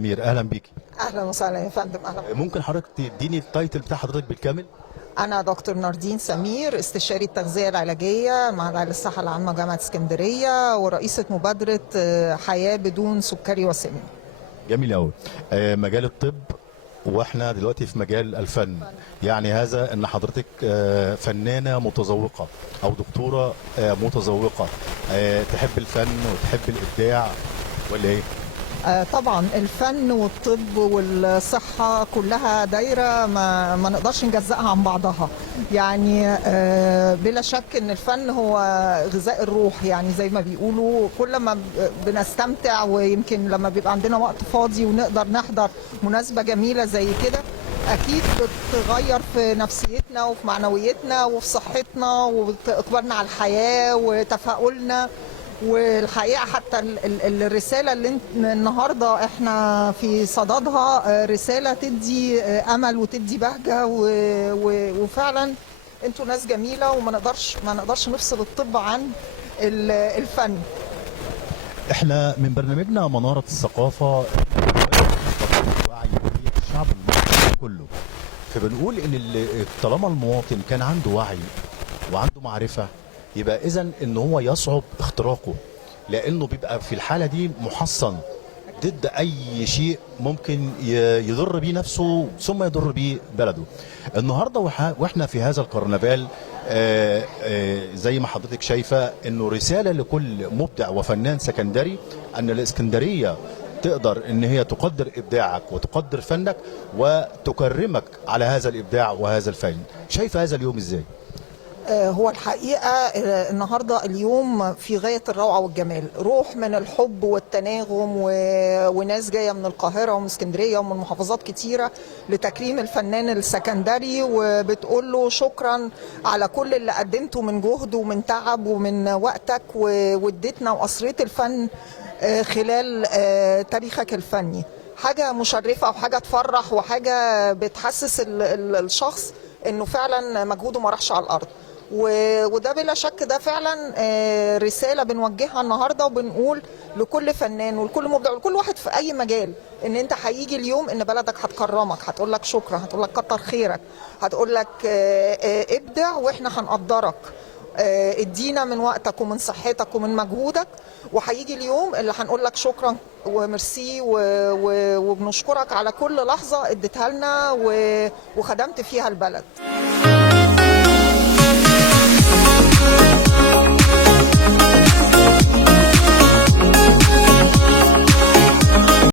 أمير، اهلا بيكي. اهلا وسهلا يا فندم. اهلا. ممكن حضرتك تديني التايتل بتاع حضرتك بالكامل؟ انا دكتور ناردين سمير، استشاري التغذيه العلاجيه مع معهد الصحه العامه جامعه اسكندريه، ورئيسه مبادره حياه بدون سكري وسمنه. جميل قوي. مجال الطب، واحنا دلوقتي في مجال الفن. يعني هذا ان حضرتك فنانه متذوقه او دكتوره متذوقه، تحب الفن وتحب الابداع ولا ايه؟ طبعا الفن والطب والصحة كلها دايرة ما نقدرش نجزأها عن بعضها. يعني بلا شك ان الفن هو غذاء الروح، يعني زي ما بيقولوا كل ما بنستمتع، ويمكن لما بيبقى عندنا وقت فاضي ونقدر نحضر مناسبة جميلة زي كده أكيد بتغير في نفسيتنا وفي معنويتنا وفي صحتنا وإقبالنا على الحياة وتفاؤلنا. والحقيقه حتى الرساله اللي النهارده احنا في صددها رساله تدي امل وتدي بهجه، وفعلا انتوا ناس جميله، وما نقدرش نفصل الطب عن الفن. احنا من برنامجنا منارة الثقافة وعي الشعب المصري كله، فبنقول ان طالما المواطن كان عنده وعي وعنده معرفة، يبقى اذا ان هو يصعب اختراقه، لانه بيبقى في الحالة دي محصن ضد اي شيء ممكن يضر بيه نفسه ثم يضر بيه بلده. النهارده واحنا في هذا الكرنفال، زي ما حضرتك شايفه انه رساله لكل مبدع وفنان سكندري ان الاسكندريه تقدر ان هي تقدر ابداعك وتقدر فنك وتكرمك على هذا الابداع وهذا الفن. شايفه هذا اليوم ازاي؟ هو الحقيقة النهاردة اليوم في غاية الروعة والجمال، روح من الحب والتناغم، وناس جاية من القاهرة ومن اسكندرية ومن محافظات كتيرة لتكريم الفنان السكندري، وبتقول له شكرا على كل اللي قدمته من جهد ومن تعب ومن وقتك، واديتنا وأسريت الفن خلال تاريخك الفني. حاجة مشرفة وحاجة تفرح وحاجة بتحسس الشخص انه فعلا مجهوده ما راحش على الارض. وده بلا شك ده فعلا رساله بنوجهها النهارده، وبنقول لكل فنان ولكل مبدع ولكل واحد في اي مجال ان انت هيجي اليوم ان بلدك هتكرمك، هتقول لك شكرا، هتقول لك كتر خيرك، هتقول لك ابدع واحنا هنقدرك، ادينا من وقتك ومن صحتك ومن مجهودك، وهيجي اليوم اللي هنقول لك شكرا وميرسي وبنشكرك على كل لحظه اديتها لنا وخدمت فيها البلد.